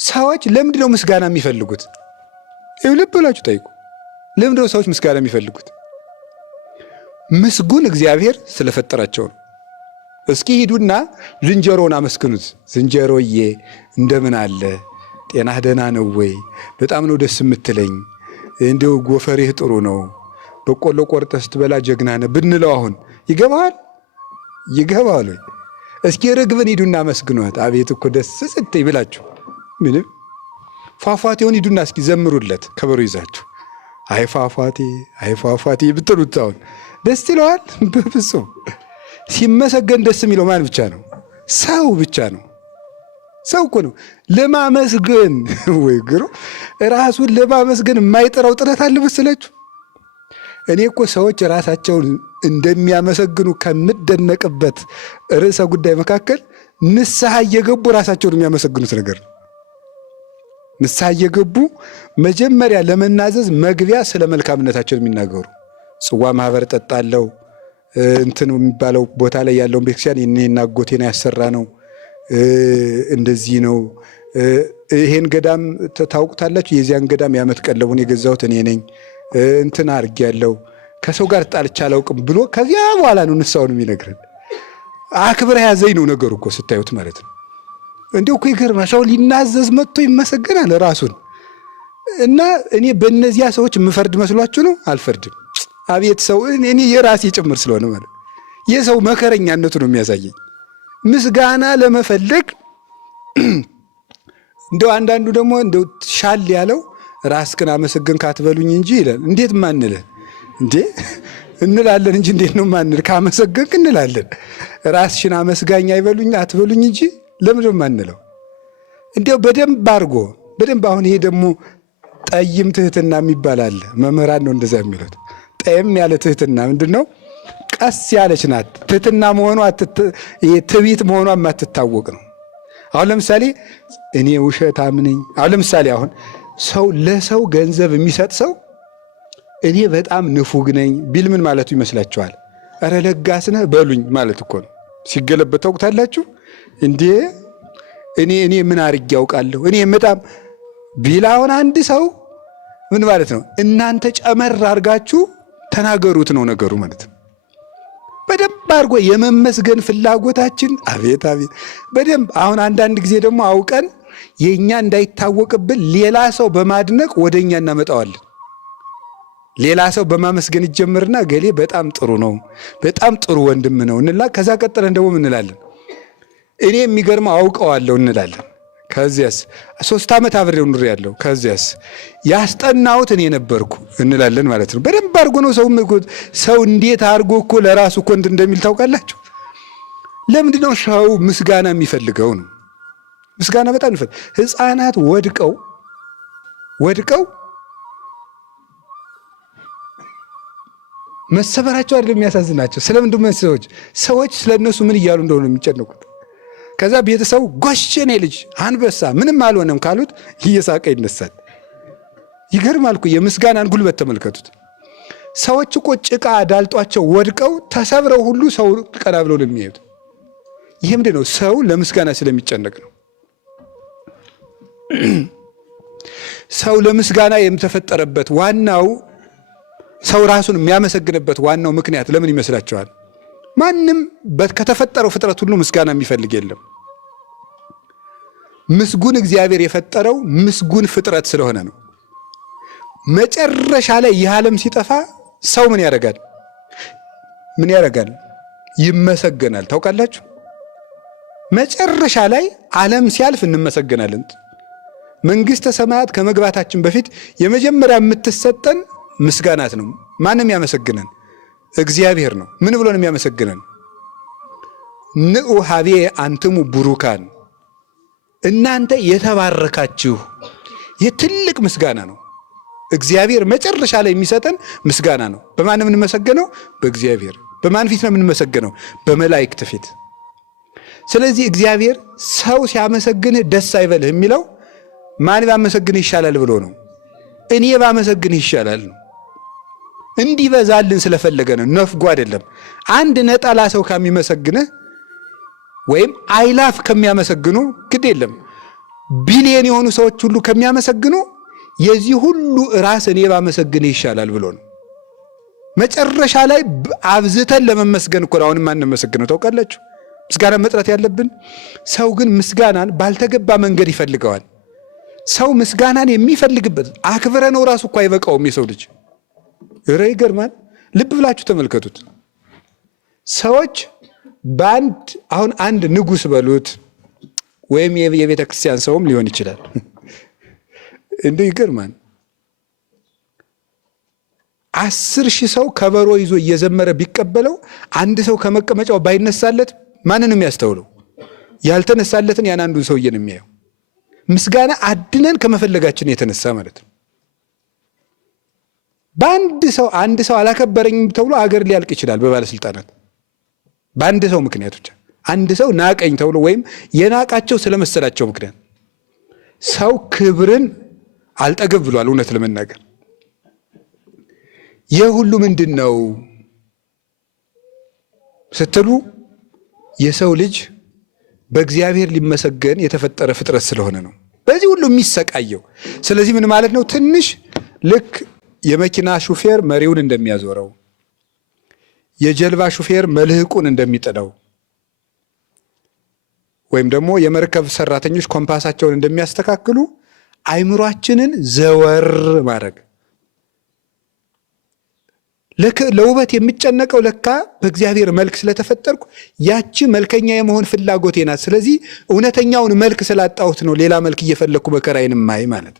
ሰዎች ለምንድነው ምስጋና የሚፈልጉት? ልብ ብላችሁ ጠይቁ። ለምንድነው ሰዎች ምስጋና የሚፈልጉት? ምስጉን እግዚአብሔር ስለፈጠራቸው ነው። እስኪ ሂዱና ዝንጀሮውን አመስግኑት። ዝንጀሮዬ እንደምን አለ? ጤናህ ደህና ነው ወይ? በጣም ነው ደስ የምትለኝ። እንዲሁ ጎፈሬህ ጥሩ ነው። በቆሎ ቆርጠህ ስትበላ ጀግና ነህ ብንለው አሁን ይገባዋል? ይገባዋል ወይ? እስኪ ርግብን ሂዱና አመስግኗት። አቤት እኮ ደስ ስትይ ብላችሁ ምንም ፏፏቴውን ሂዱና እስኪ ዘምሩለት ከበሮ ይዛችሁ። አይ ፏፏቴ አይ ፏፏቴ ብትሉት አሁን ደስ ይለዋል? በፍጹም። ሲመሰገን ደስ የሚለው ማን ብቻ ነው? ሰው ብቻ ነው። ሰው እኮ ነው ለማመስገን ወይ ግሩ ራሱን ለማመስገን የማይጠራው ጥረት አለ መሰላችሁ? እኔ እኮ ሰዎች ራሳቸውን እንደሚያመሰግኑ ከምደነቅበት ርዕሰ ጉዳይ መካከል ንስሐ እየገቡ ራሳቸውን የሚያመሰግኑት ነገር ነው። ንስሐ እየገቡ መጀመሪያ ለመናዘዝ መግቢያ ስለ መልካምነታቸው የሚናገሩ ጽዋ ማህበር ጠጣለው እንትን የሚባለው ቦታ ላይ ያለውን ቤተክርስቲያን እኔና አጎቴና ያሰራ ነው፣ እንደዚህ ነው። ይሄን ገዳም ታውቁታላችሁ? የዚያን ገዳም የዓመት ቀለቡን የገዛሁት እኔ ነኝ፣ እንትን አድርጌያለሁ፣ ከሰው ጋር ጣልቻ አላውቅም ብሎ ከዚያ በኋላ ነው ንስሐውን የሚነግረን። አክብረህ ያዘኝ ነው ነገሩ እኮ ስታዩት ማለት ነው። እንዲሁ እኮ ይገርማል። ሰው ሊናዘዝ መጥቶ ይመሰገናል ራሱን። እና እኔ በእነዚያ ሰዎች የምፈርድ መስሏችሁ ነው? አልፈርድም። አቤት ሰው እኔ የራሴ ጭምር ስለሆነ ማለት የሰው መከረኛነቱ ነው የሚያሳየኝ። ምስጋና ለመፈለግ እንደው አንዳንዱ ደግሞ እንደው ሻል ያለው ራስህን አመሰግንክ አትበሉኝ እንጂ ይላል። እንዴት ማንልህ እንዴ? እንላለን እንጂ እንዴት ነው ማንል? ካመሰገንክ እንላለን። ራስሽን አመስጋኝ አይበሉኝ አትበሉኝ እንጂ ለምን ነው ማንለው? እንዴው በደንብ አድርጎ በደንብ። አሁን ይሄ ደግሞ ጠይም ትህትና የሚባል አለ። መምህራን ነው እንደዛ የሚሉት። ጠይም ያለ ትህትና ምንድነው? ቀስ ያለች ናት። ትህትና መሆኗ ትዕቢት መሆኗ የማትታወቅ ነው። አሁን ለምሳሌ እኔ ውሸታም ነኝ። አሁን ለምሳሌ አሁን ሰው ለሰው ገንዘብ የሚሰጥ ሰው እኔ በጣም ንፉግ ነኝ ቢል ምን ማለቱ ይመስላችኋል? ኧረ ለጋስ ነህ በሉኝ ማለት እኮ ነው። ሲገለበጥ ታውቁታላችሁ እንዴ? እኔ ምን አድርጌ ያውቃለሁ? እኔ በጣም ቢል አሁን አንድ ሰው ምን ማለት ነው? እናንተ ጨመር አድርጋችሁ ተናገሩት ነው ነገሩ ማለት ነው። በደንብ አድርጎ የመመስገን ፍላጎታችን አቤት አቤት በደንብ። አሁን አንዳንድ ጊዜ ደግሞ አውቀን የኛ እንዳይታወቅብን ሌላ ሰው በማድነቅ ወደኛ እናመጣዋለን። ሌላ ሰው በማመስገን ይጀምርና ገሌ በጣም ጥሩ ነው፣ በጣም ጥሩ ወንድም ነው እንላ። ከዛ ቀጥለን ደግሞ እንላለን እኔ የሚገርመው አውቀዋለሁ እንላለን። ከዚያስ 3 ዓመት አብሬው ኑር ያለው ከዚያስ ያስጠናሁት እኔ ነበርኩ እንላለን ማለት ነው። በደንብ አድርጎ ነው ሰው እንዴት አድርጎ እኮ ለራሱ እኮ እንደሚል ታውቃላችሁ? ለምንድነው ሰው ምስጋና የሚፈልገው ነው? ምስጋና በጣም ይፈልግ። ሕፃናት ወድቀው መሰበራቸው አይደለም የሚያሳዝናቸው። ስለምንድነው ሰዎች ስለነሱ ምን እያሉ እንደሆነ የሚጨነቁት? ከዛ ቤተሰቡ ጎሽኔ ልጅ አንበሳ ምንም አልሆነም ካሉት እየሳቀ ይነሳል። ይገርማል እኮ የምስጋናን ጉልበት ተመልከቱት። ሰዎች እኮ ጭቃ ዳልጧቸው ወድቀው ተሰብረው ሁሉ ሰው ቀና ብለው ነው የሚያዩት። ይህ ምንድን ነው? ሰው ለምስጋና ስለሚጨነቅ ነው። ሰው ለምስጋና የተፈጠረበት ዋናው ሰው ራሱን የሚያመሰግንበት ዋናው ምክንያት ለምን ይመስላችኋል? ማንም ከተፈጠረው ፍጥረት ሁሉ ምስጋና የሚፈልግ የለም። ምስጉን እግዚአብሔር የፈጠረው ምስጉን ፍጥረት ስለሆነ ነው። መጨረሻ ላይ ይህ ዓለም ሲጠፋ ሰው ምን ያደርጋል? ይመሰገናል። ታውቃላችሁ? መጨረሻ ላይ ዓለም ሲያልፍ እንመሰገናለን። መንግሥተ ሰማያት ከመግባታችን በፊት የመጀመሪያ የምትሰጠን ምስጋናት ነው። ማንም ያመሰግነን? እግዚአብሔር ነው። ምን ብሎ ነው የሚያመሰግነን? ንዑ ሀቤ አንትሙ ቡሩካን፣ እናንተ የተባረካችሁ። የትልቅ ምስጋና ነው። እግዚአብሔር መጨረሻ ላይ የሚሰጠን ምስጋና ነው። በማን የምንመሰገነው? በእግዚአብሔር። በማን ፊት ነው የምንመሰገነው? በመላእክት ፊት። ስለዚህ እግዚአብሔር ሰው ሲያመሰግንህ ደስ አይበልህ የሚለው ማን ባመሰግንህ ይሻላል ብሎ ነው። እኔ ባመሰግንህ ይሻላል ነው። እንዲበዛልን ስለፈለገ ነው፣ ነፍጎ አይደለም። አንድ ነጠላ ሰው ከሚመሰግንህ ወይም አይላፍ ከሚያመሰግኑ ግድ የለም ቢሊየን የሆኑ ሰዎች ሁሉ ከሚያመሰግኑ የዚህ ሁሉ ራስ እኔ ባመሰግንህ ይሻላል ብሎ ነው። መጨረሻ ላይ አብዝተን ለመመስገን እኮ አሁንም ማንመሰግነው ታውቃላችሁ። ምስጋና መጥራት ያለብን። ሰው ግን ምስጋናን ባልተገባ መንገድ ይፈልገዋል። ሰው ምስጋናን የሚፈልግበት አክብረ ነው ራሱ እኮ አይበቃውም የሰው ልጅ። እረ ይገርማል። ልብ ብላችሁ ተመልከቱት። ሰዎች አሁን አንድ ንጉሥ በሉት ወይም የቤተ ክርስቲያን ሰውም ሊሆን ይችላል። እንዲህ ይገርማል። 10,000 ሰው ከበሮ ይዞ እየዘመረ ቢቀበለው አንድ ሰው ከመቀመጫው ባይነሳለት ማንንም ያስተውለው? ያልተነሳለትን ያን አንዱን ሰውዬ ነው የሚያየው። ምስጋና አድነን ከመፈለጋችን የተነሳ ማለት ነው። አንድ ሰው አላከበረኝም ተብሎ አገር ሊያልቅ ይችላል በባለስልጣናት። በአንድ ሰው ምክንያት ብቻ አንድ ሰው ናቀኝ ተብሎ ወይም የናቃቸው ስለመሰላቸው ምክንያት ሰው ክብርን አልጠገብ ብሏል። እውነት ለመናገር ይህ ሁሉ ምንድን ነው ስትሉ የሰው ልጅ በእግዚአብሔር ሊመሰገን የተፈጠረ ፍጥረት ስለሆነ ነው በዚህ ሁሉ የሚሰቃየው። ስለዚህ ምን ማለት ነው? ትንሽ ልክ የመኪና ሹፌር መሪውን እንደሚያዞረው፣ የጀልባ ሹፌር መልህቁን እንደሚጥለው፣ ወይም ደግሞ የመርከብ ሰራተኞች ኮምፓሳቸውን እንደሚያስተካክሉ አይምሯችንን ዘወር ማድረግ። ለውበት የሚጨነቀው ለካ በእግዚአብሔር መልክ ስለተፈጠርኩ ያቺ መልከኛ የመሆን ፍላጎቴ ናት። ስለዚህ እውነተኛውን መልክ ስላጣሁት ነው ሌላ መልክ እየፈለኩ መከራዬን ማይ ማለት።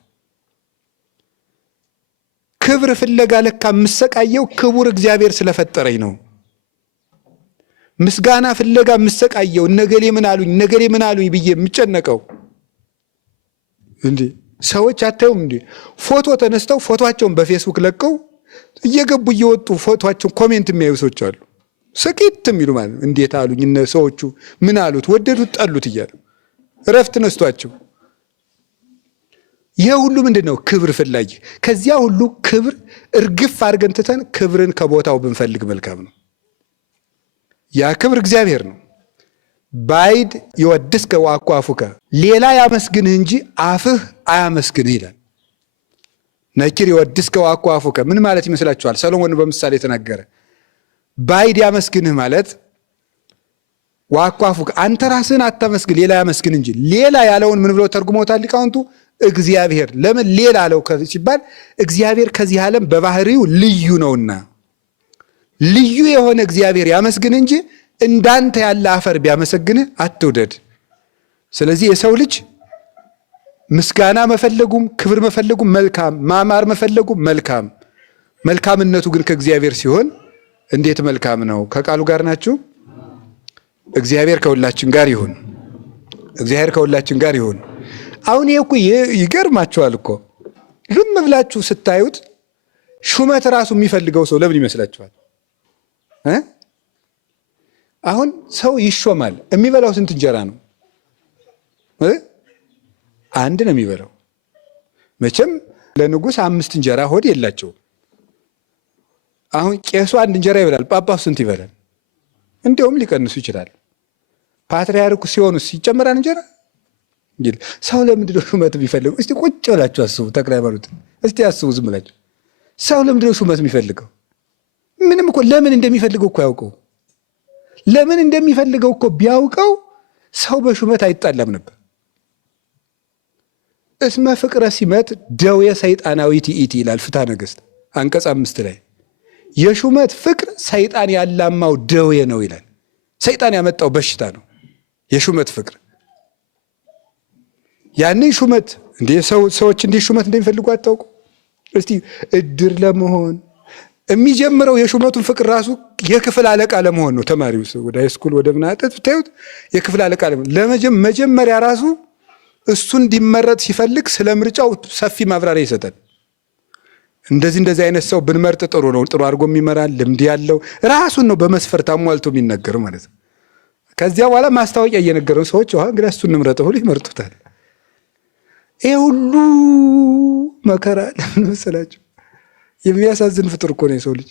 ክብር ፍለጋ ለካ የምሰቃየው ክቡር እግዚአብሔር ስለፈጠረኝ ነው። ምስጋና ፍለጋ የምሰቃየው እነገሌ ምን አሉኝ ብዬ የምጨነቀው እንዴ ሰዎች አታዩም እንዴ? ፎቶ ተነስተው ፎቶአቸውን በፌስቡክ ለቀው እየገቡ እየወጡ ፎቶአቸውን ኮሜንት የሚያዩ ሰዎች አሉ። ሰቂት የሚሉ ማለት እንዴት አሉኝ እነ ሰዎቹ ምን አሉት ወደዱት ጠሉት እያሉ እረፍት ነስቷቸው። ይሄ ሁሉ ምንድነው? ክብር ፍላጊ። ከዚያ ሁሉ ክብር እርግፍ አድርገን ትተን ክብርን ከቦታው ብንፈልግ መልካም ነው። ያ ክብር እግዚአብሔር ነው። ባይድ ይወድስከ ወአኳፉከ፣ ሌላ ያመስግንህ እንጂ አፍህ አያመስግንህ ይላል። ነኪር ይወድስከ ወአኳፉከ ምን ማለት ይመስላችኋል? ሰሎሞን በምሳሌ ተናገረ። ባይድ ያመስግንህ ማለት ወአኳፉከ አንተ ራስህን አታመስግን ሌላ ያመስግን እንጂ። ሌላ ያለውን ምን ብለው ተርጉመውታል ሊቃውንቱ? እግዚአብሔር። ለምን ሌላ አለው ሲባል እግዚአብሔር ከዚህ ዓለም በባህሪው ልዩ ነውና ልዩ የሆነ እግዚአብሔር ያመስግን እንጂ እንዳንተ ያለ አፈር ቢያመሰግንህ አትውደድ። ስለዚህ የሰው ልጅ ምስጋና መፈለጉም ክብር መፈለጉም መልካም፣ ማማር መፈለጉም መልካም፣ መልካምነቱ ግን ከእግዚአብሔር ሲሆን እንዴት መልካም ነው። ከቃሉ ጋር ናችሁ። እግዚአብሔር ከሁላችን ጋር ይሁን። እግዚአብሔር ከሁላችን ጋር ይሁን። አሁን ይሄ እኮ ይገርማችኋል እኮ ዝም ብላችሁ ስታዩት ሹመት ራሱ የሚፈልገው ሰው ለምን ይመስላችኋል? አሁን ሰው ይሾማል። የሚበላው ስንት እንጀራ ነው? አንድ ነው የሚበላው። መቼም ለንጉሥ 5 እንጀራ ሆድ የላቸው። አሁን ቄሱ 1 እንጀራ ይበላል። ጳጳሱ ስንት ይበላል? እንዲያውም ሊቀንሱ ይችላል። ፓትርያርኩ ሲሆኑስ ይጨመራል እንጀራ? ሰው ለምንድን ነው ሹመት የሚፈልገው? እስቲ ቁጭ ብላችሁ አስቡ። ተክለ ሃይማኖት እስቲ አስቡ ዝም ብላችሁ። ሰው ለምንድን ነው ሹመት የሚፈልገው? ምንም እኮ ለምን እንደሚፈልገው እኮ ያውቀው። ለምን እንደሚፈልገው እኮ ቢያውቀው ሰው በሹመት አይጣላም ነበር። እስመ ፍቅረ ሲመት ደዌ ሰይጣናዊት ይእቲ ይላል ፍትሐ ነገሥት አንቀጽ 5 ላይ። የሹመት ፍቅር ሰይጣን ያላማው ደዌ ነው ይላል። ሰይጣን ያመጣው በሽታ ነው የሹመት ፍቅር። ያንን ሹመት ሰዎች እንዴት ሹመት እንደሚፈልጉ አታውቁ? እስቲ እድር ለመሆን የሚጀምረው የሹመቱን ፍቅር ራሱ የክፍል አለቃ ለመሆን ነው። ተማሪው ወደ ሃይስኩል ወደ ምናጠት ብታዩት የክፍል አለቃ ለመጀመሪያ ራሱ እሱ እንዲመረጥ ሲፈልግ ስለ ምርጫው ሰፊ ማብራሪያ ይሰጣል። እንደዚህ አይነት ሰው ብንመርጥ ጥሩ ነው፣ ጥሩ አድርጎ የሚመራል፣ ልምድ ያለው ራሱን ነው በመስፈርት አሟልቶ የሚነገር ማለት ነው። ከዚያ በኋላ ማስታወቂያ እየነገረው ሰዎች እንግዲህ እሱን እንምረጠው ብሎ ይመርጡታል። ይሄ ሁሉ መከራ ለምን መሰላችሁ? የሚያሳዝን ፍጡር እኮ ነው የሰው ልጅ፣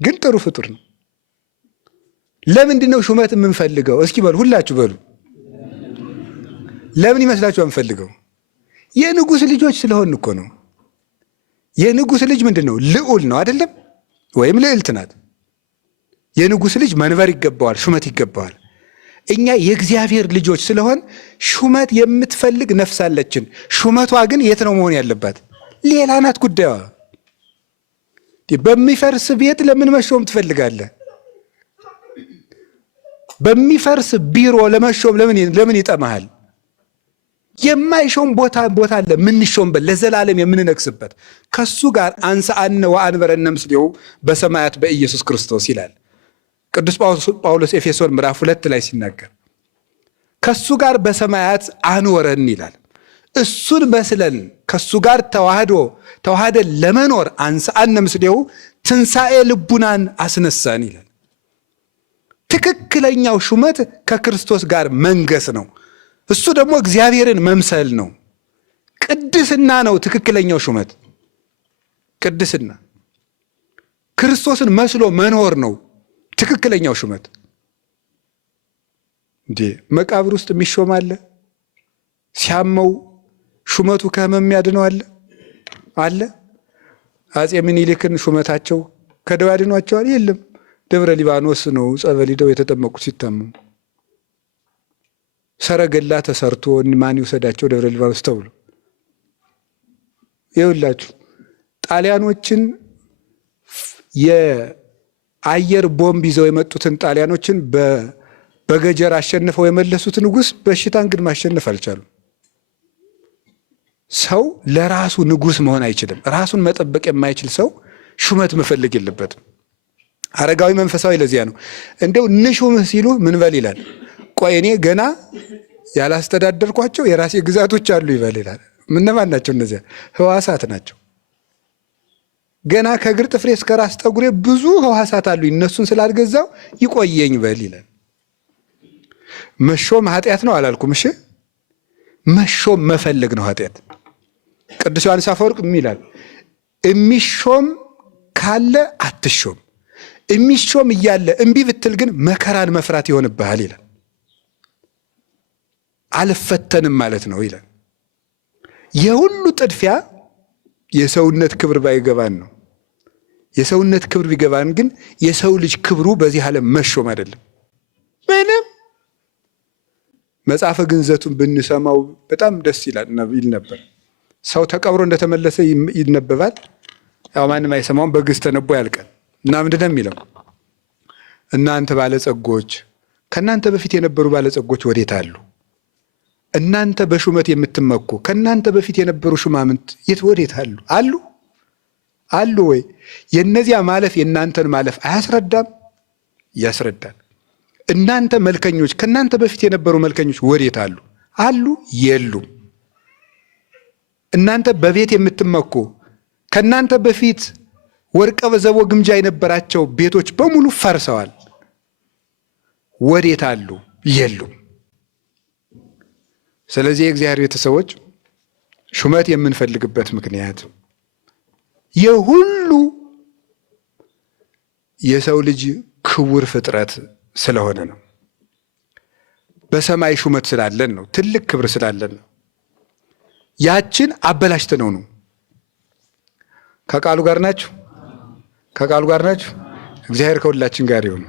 ግን ጥሩ ፍጡር ነው። ለምንድን ነው ሹመት የምንፈልገው? እስኪ በሉ ሁላችሁ በሉ። ለምን ይመስላችሁ የምንፈልገው? የንጉሥ ልጆች ስለሆን እኮ ነው። የንጉሥ ልጅ ምንድን ነው? ልዑል ነው አይደለም? ወይም ልዕልት ናት። የንጉሥ ልጅ መንበር ይገባዋል፣ ሹመት ይገባዋል። እኛ የእግዚአብሔር ልጆች ስለሆን ሹመት የምትፈልግ ነፍስ አለችን። ሹመቷ ግን የት ነው መሆን ያለባት? ሌላ ናት ጉዳዩዋ። በሚፈርስ ቤት ለምን መሾም ትፈልጋለህ? በሚፈርስ ቢሮ ለመሾም ለምን ይጠማሃል? የማይሾም ቦታ አለ ምንሾምበት፣ ለዘላለም የምንነግስበት ከሱ ጋር አንሰአነ ወአንበረነ ምስሌሁ በሰማያት በኢየሱስ ክርስቶስ ይላል ቅዱስ ጳውሎስ ኤፌሶን ምዕራፍ 2 ላይ ሲናገር ከሱ ጋር በሰማያት አንወረን ይላል። እሱን መስለን ከሱ ጋር ተዋህደን ለመኖር አንሰአነ ምስሌሁ ትንሣኤ ልቡናን አስነሳን ይላል። ትክክለኛው ሹመት ከክርስቶስ ጋር መንገስ ነው። እሱ ደግሞ እግዚአብሔርን መምሰል ነው። ቅድስና ነው ትክክለኛው ሹመት። ቅድስና ክርስቶስን መስሎ መኖር ነው ትክክለኛው ሹመት። እንዴ መቃብር ውስጥ የሚሾም አለ? ሲያመው ሹመቱ ከህመም ያድነው አለ? አፄ ምኒልክን ሹመታቸው ከደዌ ያድኗቸዋል? የለም። ደብረ ሊባኖስ ነው ጸበል ሄደው የተጠመቁት ሲታመሙ። ሰረገላ ተሰርቶ ማን ይወሰዳቸው ደብረ ሊባኖስ ተብሎ። ይኸውላችሁ ጣሊያኖችን የአየር ቦምብ ይዘው የመጡትን ጣሊያኖችን በገጀር አሸንፈው የመለሱት ንጉሥ በሽታን ግን ማሸነፍ አልቻሉም። ሰው ለራሱ ንጉሥ መሆን አይችልም። ራሱን መጠበቅ የማይችል ሰው ሹመት መፈለግ የለበትም። አረጋዊ መንፈሳዊ ለዚያ ነው እንደው ንሹምህ ሲሉ ምን በል ይላል። ቆይ እኔ ገና ያላስተዳደርኳቸው የራሴ ግዛቶች አሉ ይበል ይላል። ምነማን ናቸው እነዚያ? ህዋሳት ናቸው። ገና ከእግር ጥፍሬ እስከ ራስ ጠጉሬ ብዙ ህዋሳት አሉ፣ እነሱን ስላልገዛው ይቆየኝ በል ይላል። መሾም ኃጢአት ነው እሺ፣ መሾም መፈለግ ነው ኃጢአት። ቅዱስ ዮሐንስ አፈወርቅ ይላል የሚሾም ካለ አትሾም፣ የሚሾም እያለ እምቢ ብትል ግን መከራን መፍራት ይሆንብሃል ይላል። አልፈተንም ማለት ነው ይላል። የሁሉ ጥድፊያ የሰውነት ክብር ባይገባን ነው። የሰውነት ክብር ቢገባን ግን የሰው ልጅ ክብሩ በዚህ ዓለም መሾም አይደለም። ምንም መጽሐፈ ግንዘቱን ብንሰማው በጣም ደስ ይል ነበር። ሰው ተቀብሮ እንደተመለሰ ይነበባል። ያው ማንም አይሰማውም፣ በግዝ ተነቦ ያልቃል። እና ምንድነው የሚለው? እናንተ ባለጸጎች፣ ከእናንተ በፊት የነበሩ ባለጸጎች ወዴት አሉ? እናንተ በሹመት የምትመኩ ከእናንተ በፊት የነበሩ ሹማምንት ወዴት አሉ? አሉ ወይ? የእነዚያ ማለፍ የእናንተን ማለፍ አያስረዳም? ያስረዳል። እናንተ መልከኞች፣ ከእናንተ በፊት የነበሩ መልከኞች ወዴት አሉ? የሉም። እናንተ በቤት የምትመኩ ከእናንተ በፊት ወርቀ በዘቦ ግምጃ የነበራቸው ቤቶች በሙሉ ፈርሰዋል። ወዴት አሉ? የሉም። ስለዚህ የእግዚአብሔር ቤተሰቦች ሹመት የምንፈልግበት ምክንያት የሁሉ የሰው ልጅ ክቡር ፍጥረት ስለሆነ ነው። በሰማይ ሹመት ስላለን ነው። ትልቅ ክብር ስላለን ነው። ያችን አበላሽተነው ነው። ከቃሉ ጋር ናችሁ? ከቃሉ ጋር ናችሁ? እግዚአብሔር ከሁላችን ጋር ይሁን።